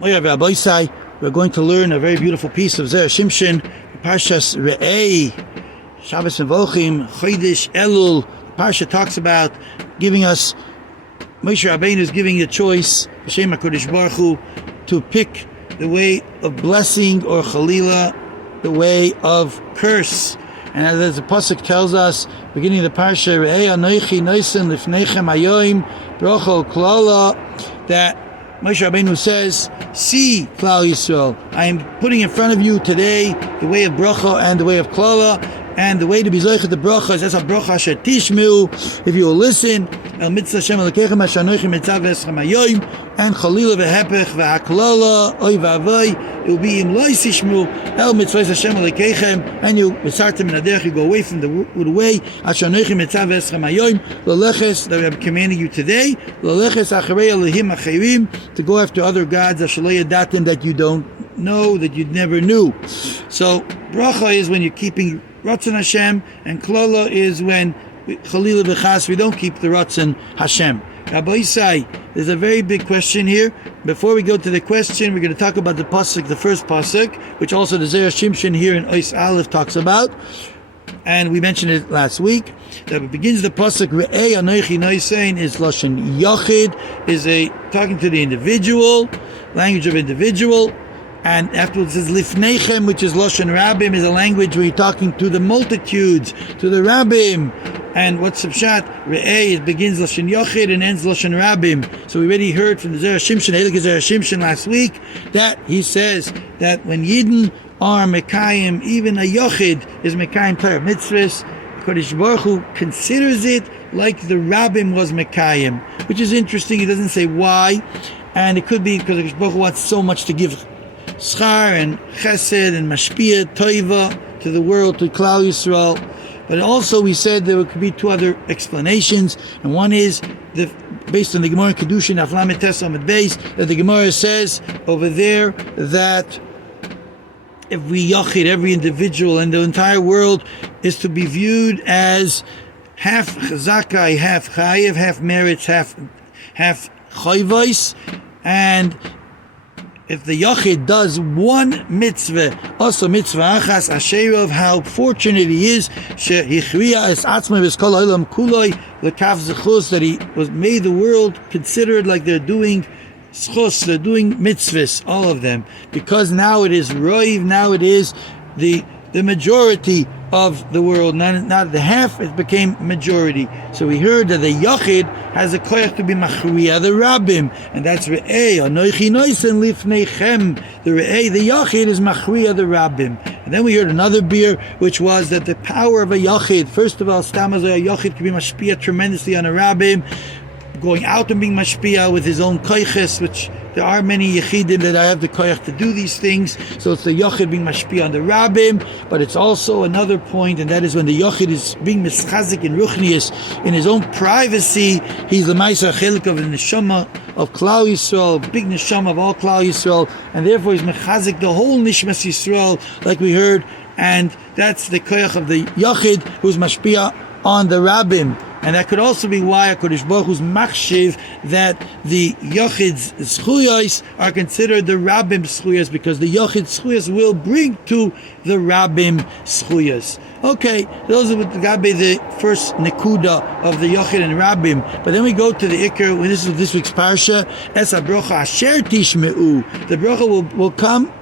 We're going to learn a very beautiful piece of Zera Shimshon, Parshat Re'eh, Shabbos and Vochim, Yiddish, Elul. Parsha talks about giving us, Moshe Rabbeinu is giving a choice, B'Shem HaKadosh Baruch Hu, to pick the way of blessing or Chalila, the way of curse. And as the pasuk tells us, beginning of the parsha, Re'eh Anochi Noisen Lifnechem Hayoim Brocho Klala, that Moshe Rabbeinu says, "See, Klal Yisrael, I am putting in front of you today the way of bracha and the way of klala, and the way to be zoichet the bracha is as a bracha asher tishmeu. If you will listen, el mitzvah Hashem Elokechem asher anochi mitzav eschem hayoim, and chalila v'hepech v'haklala oy v'avoy, it will be im lo yishmeu el mitzvah Hashem Elokechem, and you v'sartem min haderech, you go away from the way asher anochi mitzav eschem hayoim l'leches, that I am commanding you today, l'leches acharei Elohim achirim, to go after other gods asher lo yadatim, that you don't know, that you never knew." So bracha is when you're keeping Ratzon Hashem, and Klala is when Chalila B'chas, we don't keep the Ratzon Hashem. Rabbi Isai, there's a very big question here. Before we go to the question, we're going to talk about the pasuk, the first pasuk, which also the Zera Shimshon here in Ois Aleph talks about, and we mentioned it last week. That it begins the pasuk Re'eh Anochi Noisein is Lashon Yachid, is talking to the individual, language of individual. And afterwards it says Lifnechem, which is Lashon Rabbim, is a language where you're talking to the multitudes, to the Rabbim. And what's the Pshat? Re'eh, it begins Lashon Yochid and ends Lashon Rabbim. So we already heard from the Zera Shimshon, Heilige Zera Shimshon last week, that he says that when Yidden are Mekayim, even a Yochid is Mekayim Torah Mitzvahs, Kodesh Baruch Hu considers it like the Rabbim was Mekayim, which is interesting. He doesn't say why, and it could be because Kodesh Baruch Hu wants so much to give schar and chesed and mashpia toiva to the world, to Klal Yisrael. But also we said there could be two other explanations, and one is based on the Gemara Kedushin Aflamet Tesamid Beis, that the Gemara says over there that every yachid, every individual, and the entire world is to be viewed as half zakai, half chayiv, half merits, half chayvos, and if the Yachid does one mitzvah, also mitzvah achas asherov, how fortunate he is, shehichriya es atzmai v'skol ha'olam kuloi l'kaf zechus, that he was made the world considered like they're doing schus, they're doing mitzvahs, all of them, because now it is roiv, now it is the majority of the world, not the half, it became majority. So we heard that the Yachid has a koyach to be machriya, the Rabbim, and that's Re'eh, Anochi Noisen Lifnechem. The Re'eh, the Yachid, is machriya, the Rabbim. And then we heard another beer, which was that the power of a Yachid, first of all, Stamazah, a Yachid can be mashpia tremendously on a Rabbim, going out and being mashpia with his own koyches, which there are many yechidim that I have the koyach to do these things. So it's the yachid being mashpia on the rabbim, but it's also another point, and that is when the yachid is being mischazik in ruchnius, in his own privacy, he's the ma'aser chelik of the neshama of Klal Yisrael, big neshama of all Klal Yisrael, and therefore he's mechazik the whole nishmas Yisrael, like we heard, and that's the koyach of the yachid who's mashpia on the rabbim. And that could also be why HaKadosh Baruch Hu's machshiv, that the Yochid's schuyos are considered the Rabbim schuyos, because the Yochid's schuyos will bring to the Rabbim schuyos. Okay, those are the first nekuda of the Yochid and Rabbim. But then we go to the Iker, when this is this week's Parsha, Es HaBrocha Asher Tishmeu. The Brocha will come,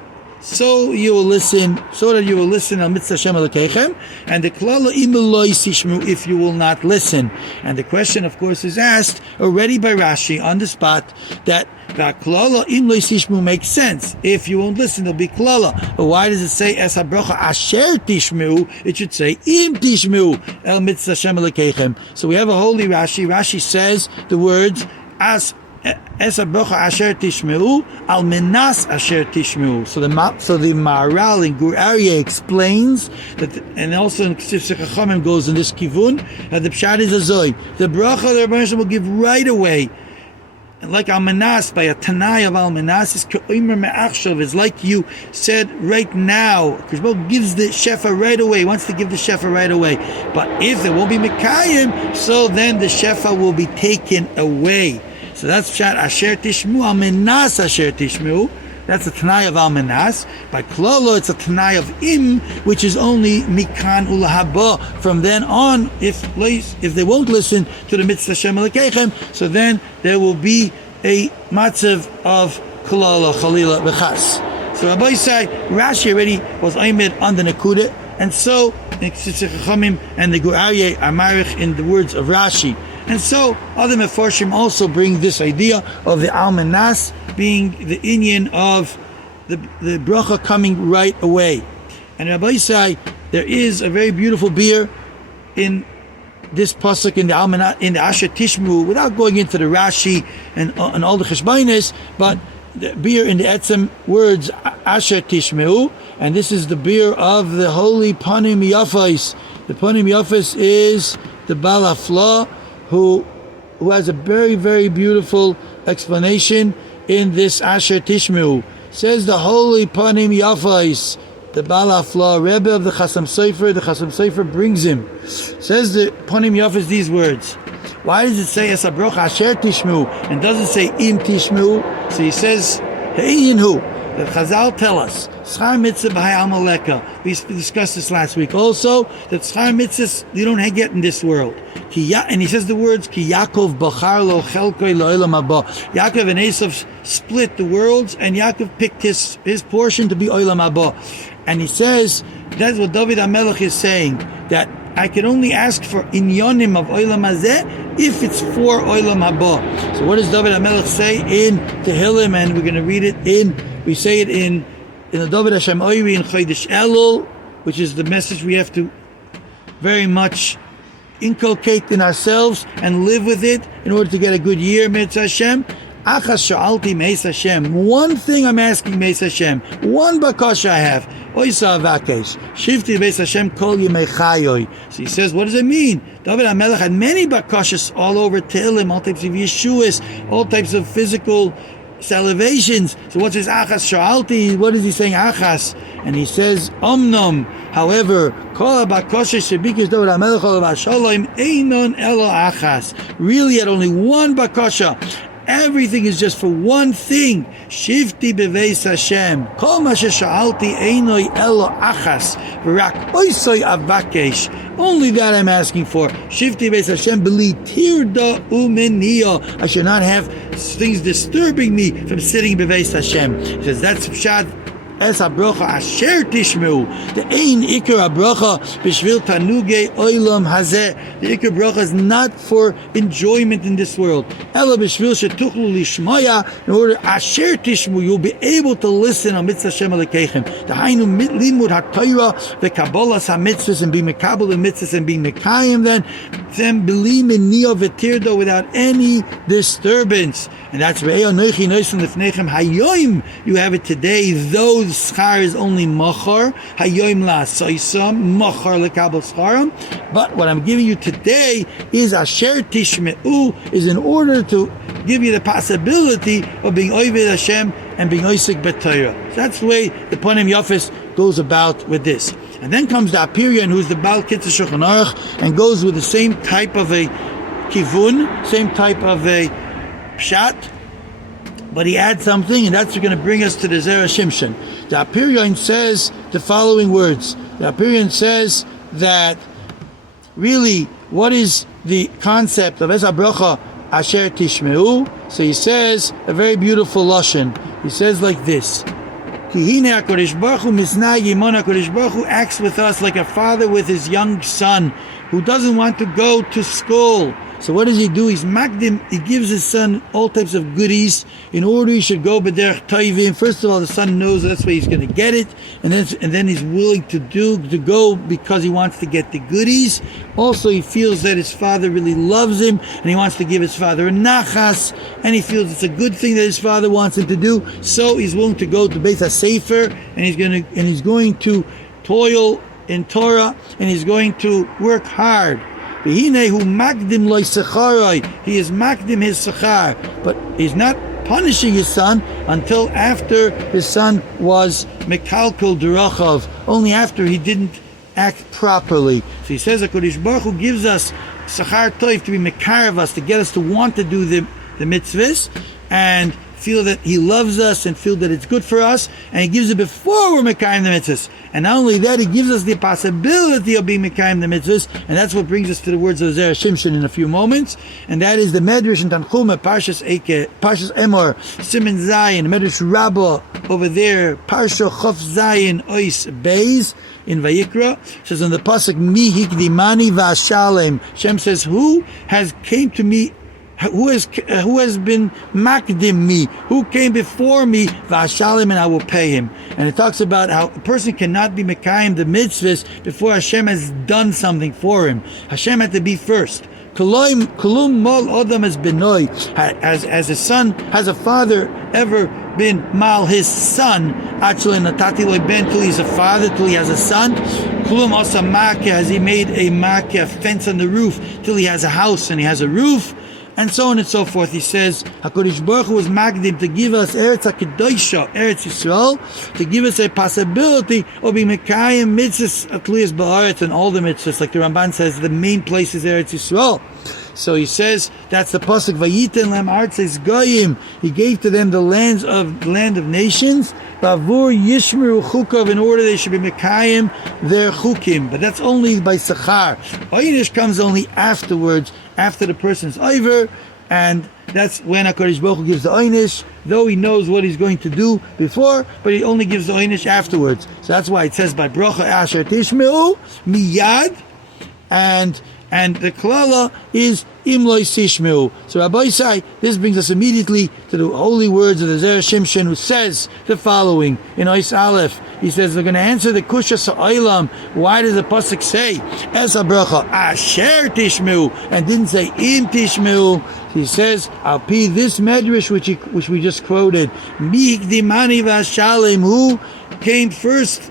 so you will listen, so that you will listen al mitzvah Hashem Elokechem, and the klala imelo yisishmu, if you will not listen. And the question, of course, is asked already by Rashi on the spot, that klala imelo yisishmu makes sense. If you won't listen, there'll be klala. But why does it say es habrocha asher tishmu? It should say im tishmu el mitzvah Hashem Elokechem. So we have a holy Rashi. Rashi says the words as Es habrocha asher tishmeu al menas asher tishmeu. So the Maharal in Gur Aryeh explains that, and also in Ksif Chachamim goes in this kivun, that the pshat is azoi. The bracha the Rebbe will give right away, and like al menas, by a tanai of al menas, is ke'omer me'achshav, is like you said right now. Because gives the shefa right away. He wants to give the shefa right away. But if there won't be mekayim, so then the shefa will be taken away. So that's pshat asher tishmu al menas asher tishmu. That's a Tanai of Almanas. By Klolo, it's a Tanai of Im, which is only Mikan Ulahaba. From then on, if they won't listen to the Mitzvah Hashem Elokeichem, so then there will be a matzav of Klolo, Chalila, B'chas. So Rabbi Yisai, Rashi already was aimed on the Nekuda, and so Tzitzi Chachamim and the Gur Aryeh are marich in the words of Rashi. And so other Meforshim also bring this idea of the Almanas being the inyan of the bracha coming right away. And Rabbi Yisai, there is a very beautiful beer in this pasuk in the Almanas, in the Asher Tishmu, without going into the Rashi and all the Cheshbainis, but the beer in the Etzem words Asher Tishmeu, and this is the beer of the holy Panim Yafais. The Panim Yafais is the Baal Hafla, who has a very, very beautiful explanation in this Asher Tishmeu. Says the holy Panim Yafais, the Baal Hafla, Rebbe of the Chasam Sofer brings him. Says the Panim Yafais these words. Why does it say Es HaBrocha Asher Tishmu and doesn't say Im Tishmu? So he says He'inyan Hu. The Chazal tell us Schar Mitzvah B'hai Amaleka. We discussed this last week also, that Schar Mitzvahs you don't get in this world. And he says the words Ki Yaakov Bachar Lo Chelkoi Lo'olam Haba. Yaakov and Esav split the worlds, and Yaakov picked his portion to be Olam Haba. And he says that's what David HaMelech is saying, that I can only ask for inyonim of Olam Hazeh if it's for Olam Haba. So what does David HaMelech say in Tehillim? And we're going to read it we say it in the David Hashem Oiri in Chodesh Elul, which is the message we have to very much inculcate in ourselves and live with it in order to get a good year, Mitzvah Hashem. Achas sha'alti meis Hashem. One thing I'm asking meis Hashem. One bakasha I have. Oisa avakesh. Shifti beis Hashem kol yimei chayoy. So he says, what does it mean? David HaMelech had many bakashas all over Tehillim, all types of Yeshuas, all types of physical salivations. So what's his achas sha'alti? What is he saying achas? And he says omnom. However, kol bakashas shebikish David HaMelech ol shalom einon elo achas. Really had only one bakasha. Everything is just for one thing. Shivti beveis Hashem. Kol ma shesha'alti einoi elo achas. V'rak oisoi avakesh. Only that I'm asking for. Shivti beveis Hashem beli tirda umeniya. I should not have things disturbing me from sitting beveis Hashem. He says that's pshat. Es HaBrocha Asher Tishmeu. The Ein Iker HaBrocha B'Shvil Tanugei Olam Hazeh. The Iker Brocha is not for enjoyment in this world. Ela B'Shvil Shetuchlu Lishmaya. In order Asher Tishmeu, you'll be able to listen on Mitzvah Hashem Elokeichem. The Hainu Limud HaTorah, the Kabbalas HaMitzvahs, and being Mekabel the Mitzvahs and being Mekayim then Belim in Niyah V'Tirdo without any disturbance. And that's Re'eh Noichi Noisim Lefnechem Hayoim. You have it today, though the schar is only machar, hayoim la'asaisam, machar lekabel scharam. But what I'm giving you today is asher tishmeu, is in order to give you the possibility of being oived Hashem and being oisik b'Torah. So that's the way the Panim Yafis goes about with this. And then comes the Apirian, who's the Baal Kitzur Shulchan Aruch, and goes with the same type of a kivun, same type of a pshat, but he adds something, and that's going to bring us to the Zera Shimshon. The Apirian says the following words. The Apirian says that really, what is the concept of Es HaBrocha Asher Tishmeu? So he says a very beautiful lashon. He says like this: Ki hine HaKadosh Baruch Hu misnai yimon. HaKadosh Baruch Hu acts with us like a father with his young son who doesn't want to go to school. So what does he do? He's magdim. He gives his son all types of goodies in order he should go b'derech toivim. First of all, the son knows that's where he's going to get it, and then he's willing to go because he wants to get the goodies. Also, he feels that his father really loves him, and he wants to give his father a nachas, and he feels it's a good thing that his father wants him to do. So he's willing to go to Beit HaSefer, and he's going to toil in Torah, and he's going to work hard. He is makdim his sechar, but he's not punishing his son until after his son was mekalkol derachov, only after he didn't act properly. So he says HaKadosh Baruch Hu gives us sechar toiv to be mekarev us, to get us to want to do the mitzvahs, and feel that He loves us and feel that it's good for us, and He gives it before we're Mekayim the mitzvahs. And not only that, He gives us the possibility of being Mekayim the mitzvahs, and that's what brings us to the words of Zera Shimshon in a few moments, and that is the Medrash in Tanchuma, Parshas Emor, Siman Zayin, Medrash Rabbah over there, Parsha Chof Zayin Ois Beis, in Vayikra, says on the pasuk, Mi hikdimani v'ashalem. Shem says, who has came to me, who has been makdim me, who came before me, v'ashalem, and I will pay him. And it talks about how a person cannot be mekayim the mitzvahs before Hashem has done something for him. Hashem had to be first. Kulum mol adam as benoy. Has a son, has a father ever been mal his son? Actually, natati loy ben, till he's a father, till he has a son. Kulum asa makeh, has he made a makeh, a fence on the roof, till he has a house and he has a roof, and so on and so forth. He says, HaKadosh Baruch Hu was magdim to give us Eretz HaKadoshah, Eretz Yisrael, to give us a possibility of being Mekayim mitzvahs, Atliyas Ba'aretz, and all the mitzvahs. Like the Ramban says, the main place is Eretz Yisrael. So he says, that's the pasuk, Vayiten Lam Artzes Goyim. He gave to them the land of nations, Bavur Yishmeru Chukav, in order they should be Mekayim their Chukim. But that's only by Sachar. Oynish comes only afterwards, after the person's over, and that's when HaKadosh Baruch Hu gives the oynish, though He knows what He's going to do before, but He only gives the oynish afterwards. So that's why it says by Bracha Asher Tishmeu Miyad, and the klala is Imloi Sishmeu. So Rabbi Isai, this brings us immediately to the holy words of the Zera Shimshon, who says the following in Ois Aleph. He says, we're going to answer the Kusha Sa'ilam. Why does the pasuk say Es HaBracha Asher Tishmeu and didn't say Im Tishmeu? He says, I'll pee this medrash which we just quoted. Mi hikdimani v'ashalem, who came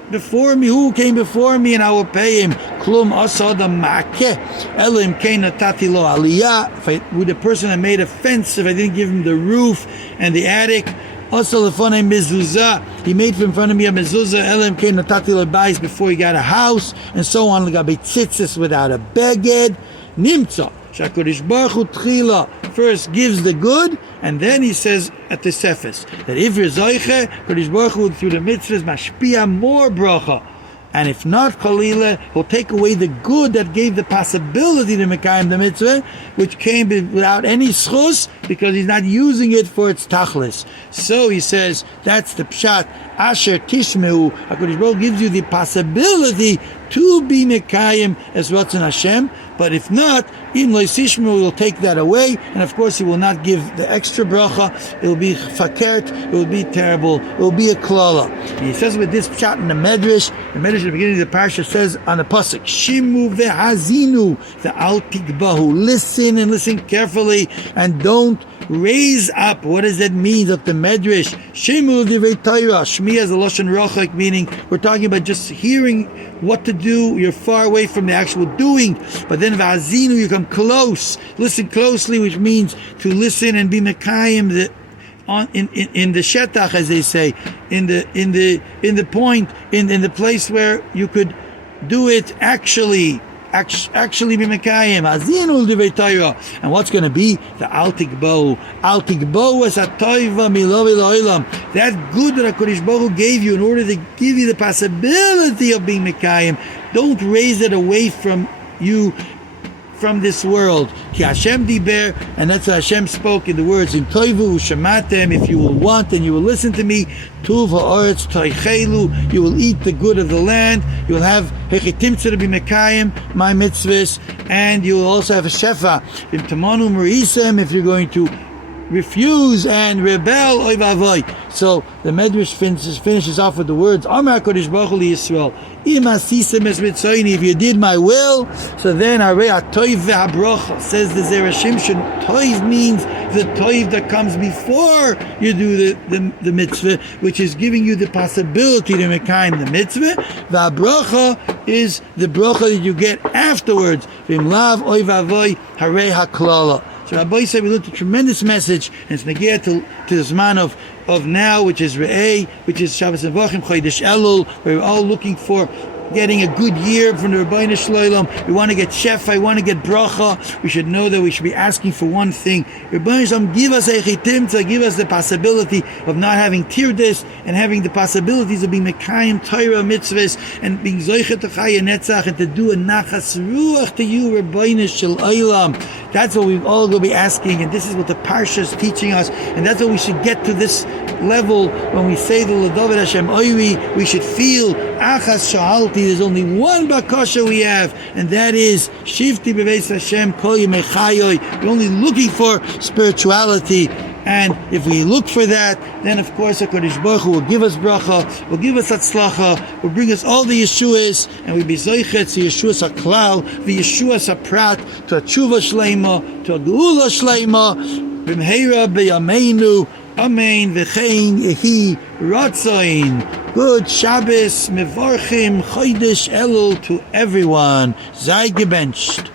before me, and I will pay him. Klum asad makeh elim kein natati lo aliyah. With the person that made a fence, if I didn't give him the roof and the attic, also lefonei mezuzah, he made in front of me a mezuzah, elim kein natati lo bais, before he got a house, and so on. Legabe tzitzis, without a beged, nimtza Shakurish Baruch Hu Tchila first gives the good, and then he says at the Sefes that if you're Zoiche, Kadosh Baruch Hu through the mitzvahs mashpia more bracha, and if not, Chalila, He'll take away the good that gave the possibility to Mekayim the mitzvah, which came without any schus, because he's not using it for its tachlis. So he says that's the pshat. Asher Tishmeu, HaKadosh Baruch Hu gives you the possibility to be Mekayim as Ratzon Hashem, but if not, Im Lo Sishmeu will take that away, and of course He will not give the extra bracha. It will be fakert, it will be terrible, it will be a klala. And he says with this pshat in the Medrash at the beginning of the parsha says on the pasuk, Shimu ve'hazinu ve'al tikbahu, listen and listen carefully, and don't raise up. What does that mean of the Medrash? Shimu divrei Torah, Shmi as a lashon rachak, meaning we're talking about just hearing what to do. You're far away from the actual doing, but then v'hazinu, you come close, listen closely, which means to listen and be mekayim in the shetach, as they say, in the point, in the place where you could do it actually be mekayim. Azinu divrei Torah, and what's going to be the al tikbo as a toiva milovi lo'ilam. That good that HaKadosh Baruch Hu gave you in order to give you the possibility of being mekayim. Don't raise it away from you, from this world. Ki Hashem diber, and that's what Hashem spoke in the words in Toivu Shematem. If you will want and you will listen to me, Tuv ha'aretz toichelu, you will eat the good of the land. You will have hechitimtza to be mekayim my mitzvahs, and you will also have a shefa. Im tamanu merisem, if you're going to refuse and rebel, oy vavoy. So the Medrash finishes off with the words, Amar HaKadosh Baruch Hu li Yisrael, Im asisem es mitzayni, if you did my will, so then harei ha'toiv ve'habrocha, says the Zera Shimshon. Toiv means the toiv that comes before you do the mitzvah, which is giving you the possibility to mekayim the mitzvah. Ve'habrocha is the brocha that you get afterwards. V'im lav oy vavoy harei ha'klala. So Rabbi said we learned a tremendous message, and it's negir to the Zman of now, which is Re'eh, which is Shabbos and Vachim, Chodesh Elul, where we're all looking for getting a good year from the Rebbeinu Shloim. We want to get shefa, we want to get bracha. We should know that we should be asking for one thing. Rebbeinu Shloim, give us echitimtza, give us the possibility of not having tirdis and having the possibilities of being mekayim Torah mitzvahs and being zoichet to chaya netzach and to do a nachas ruach to you, Rebbeinu Shel Olam. That's what we've all going to be asking, and this is what the Parsha is teaching us, and that's what we should get to this level when we say the L'David Hashem Oiri. We should feel Achas Sha'alti. There's only one bakasha we have, and that is Shivti B'Veis Hashem Kol Yemei Chayoy. We're only looking for spirituality. And if we look for that, then of course HaKadosh Baruch Hu will give us bracha, will give us atzlacha, will bring us all the Yeshuas, and we'll be zoichet to Yeshuas HaKlal, the Yeshuas HaPrat, to a tshuva shleima, to a geula shleima, b'mheira b'yameinu, amen, v'chein ehi ratzain. Good Shabbos, mevarchim, chodesh elul to everyone. Sei gebencht.